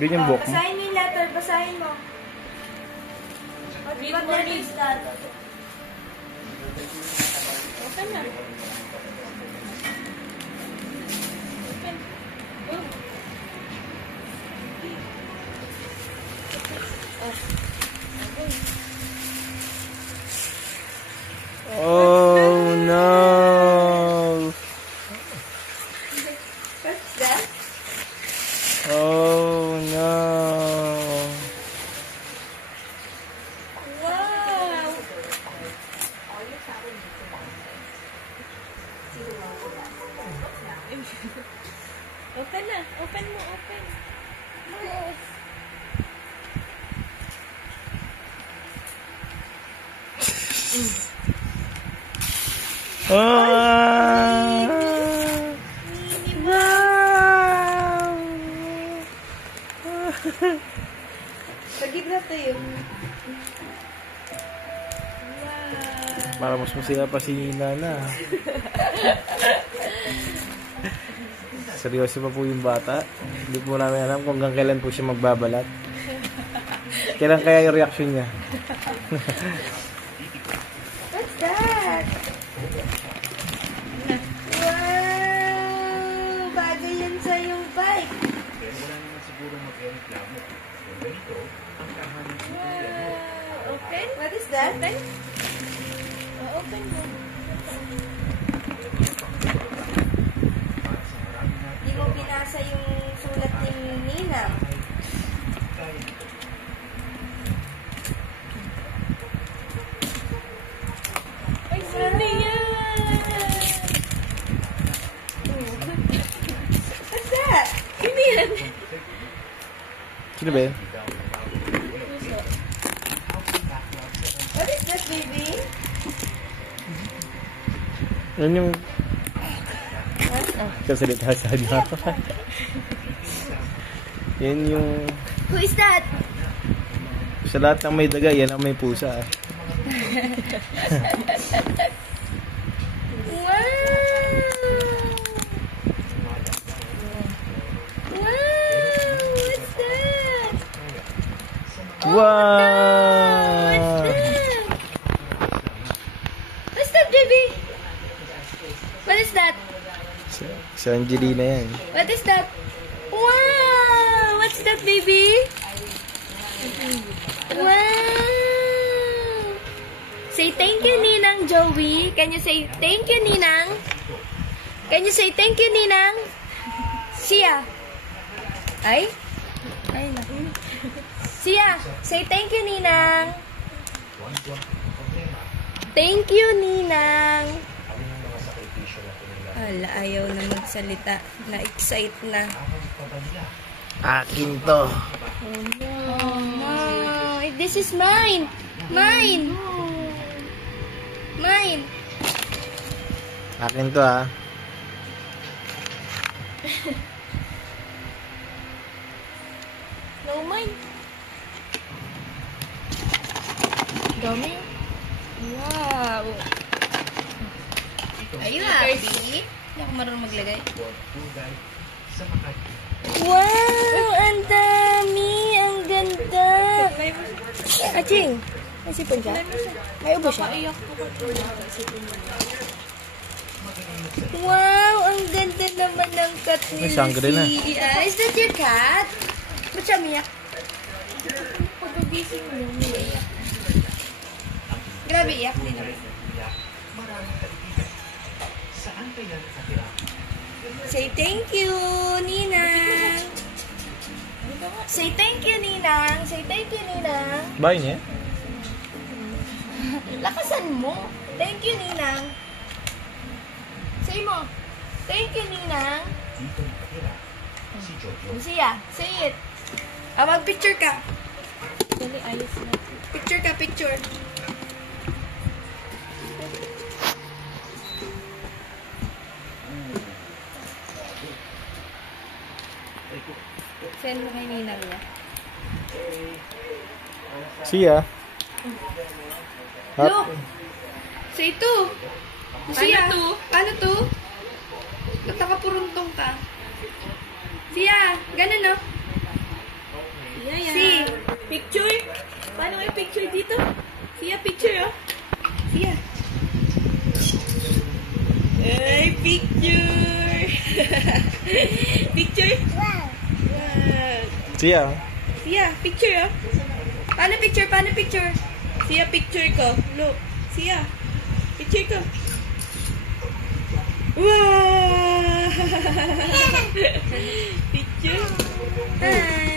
Ganyan book mo. Basahin mo yung letter, basahin mo. Read what is that? Open na. Open. Oh. Oh no! What's that? Oh no! Wow! Open na. Open mo, open. Yes. Wow! Pag-give na to yun. Wow! Para mas masaya pa si Nana. Seryoso pa po yung bata. Hindi po namin alam kung hanggang kailan po siya magbabalat. Kailan kaya yung reaction niya? What's that? Wow! Bagay yan sa yung bike. Wow! Open? What is that? Open? Open mo. Di mo binasa yung sulat ni Ninang. Ay, sana yan! What's that? Sino yan? Sino ba yun? What is that, baby? Yan yung... Kasalita sa niya. Yan yung... Who is that? Sa lahat ng may daga, yan ang may pusa. Wow! Wow! What's that? Wow! What's that, baby? What is that? Si Angelina yan. What is that? Wow! What's that, baby? Wow! Say thank you, Ninang Joey. Can you say thank you, Ninang? Can you say thank you, Ninang? Sia. Ay? Ay, naku. Sia, say thank you, Ninang. Thank you, Ninang. Ala, ayaw na magsalita. Na-excite na. Akin to. Oh no. This is mine. Mine. Mine. Akin to ah. No, mine. Dami. Wow. Are you happy? Hindi ako marunong maglagay. Wow! Ang dami! Ang ganda! Aching! May sipon siya? May ubo siya? Wow! Ang ganda naman ng cat ni May sangre na. Is that your cat? Ba't siya umiyak? Pag-gising mo, umiyak. Grabe, iyak din naman. Say thank you, Ninang. Say thank you, Ninang. Say thank you, Ninang. Bahay niya? Lakasan mo. Thank you, Ninang. Say mo. Thank you, Ninang. Lucia, say it. Mag-picture ka. Dali, ayos na. Picture ka, picture. Send mo kay Ninang niya. Siya. Look! Say to. Siya. Paano to? Ba't nakapuruntong ka? Siya, ganun no? Si, picture. Paano kayo picture dito? Siya, picture, oh. Siya. Ay, picture. Picture. Wow. Siya. Siya, picture, oh. Paano picture? Paano picture? Siya, picture ko. Look. Siya. Picture ko. Wow! Picture. Hi.